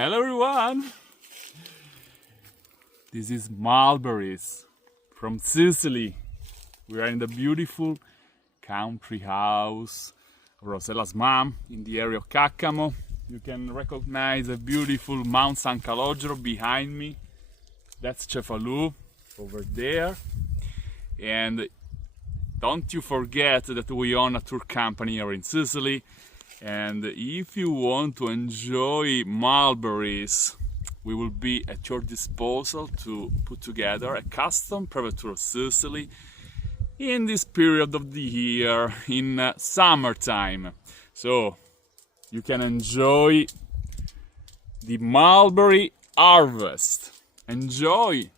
Hello everyone! This is Mulberries from Sicily. We are in the beautiful country house of Rosella's mom in the area of Caccamo. You can recognize the beautiful Mount San Calogero behind me. That's Cefalù over there. And don't you forget that we own a tour company here in Sicily. And if you want to enjoy mulberries, we will be at your disposal to put together a custom private tour of Sicily in this period of the year, in summertime. So you can enjoy the mulberry harvest. Enjoy!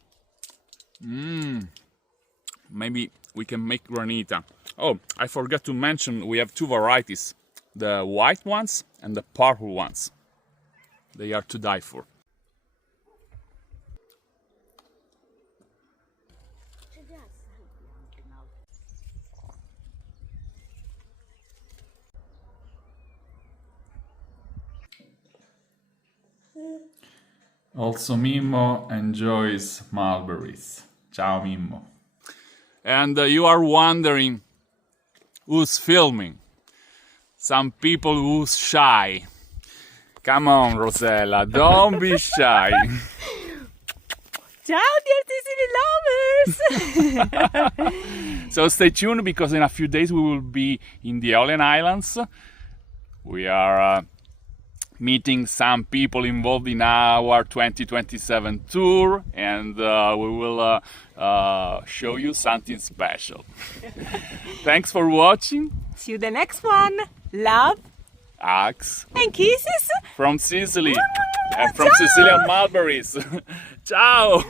Maybe we can make granita. Oh, I forgot to mention we have two varieties. The white ones and the purple ones. They are to die for. Also Mimmo enjoys mulberries. Ciao Mimmo. And you are wondering who's filming? Some people who's shy. Come on, Rosella, don't be shy. Ciao, dear Sicily lovers! So stay tuned because in a few days we will be in the Aeolian Islands. We are meeting some people involved in our 2027 tour, and we will show you something special. Thanks for watching. See you the next one. Love Hugs and kisses from Sicily and from Sicilian mulberries. Ciao!